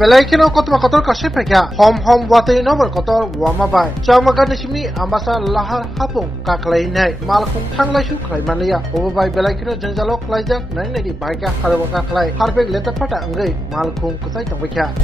Belaikino Kotma Kotor Kashipeka, home Wate Novel Kotor, Wamabai, Chamakanishmi, Amasa Lahar Hapung, Kaklay Nay, Malkum Tanglashu, Klaimania, over by Belaikino Janjalo Klajak, 980 Baika, Harawaka Klay, Harbeg Letapata Angay, Malkum Kusaitawika.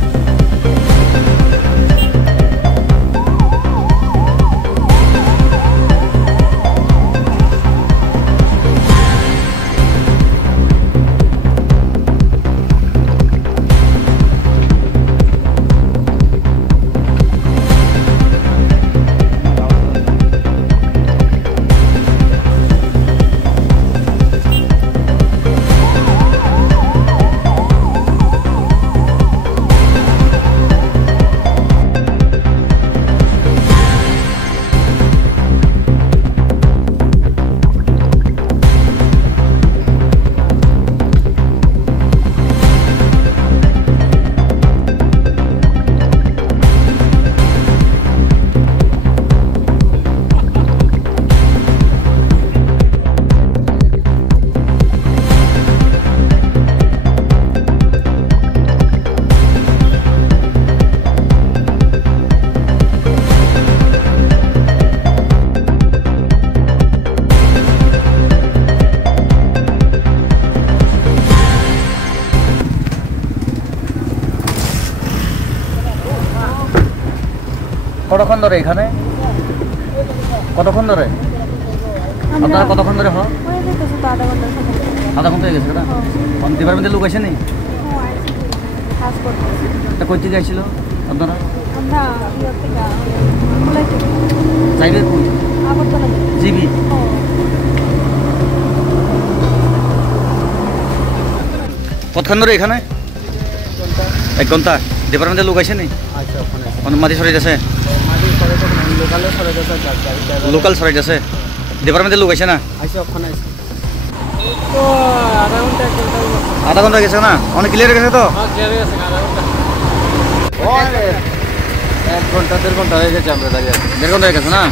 কতক্ষণ ধরে এখানে কতক্ষণ ধরে আপনারা কতক্ষণ ধরে হয় আধা ঘন্টা হয়ে গেছে না কোন ডিপার্টমেন্টের লোক আসেনি এটা কই থেকে আসছিল আপনারা চাইলে জিবি কতক্ষণ ধরে এখানে 1 ঘন্টা ডিপার্টমেন্টের লোক আসেনি মাটি সরাই আছে লোকাল সরাই আছে ডিপার্টমেন্টের লোক আছে না আধা ঘন্টা গেছে না অনেক ক্লিয়ার গেছে তো 1 ঘন্টা 1.5 ঘন্টা হয়ে গেছে আমরা দাঁড়িয়ে 1.5 ঘন্টা হয়ে গেছে না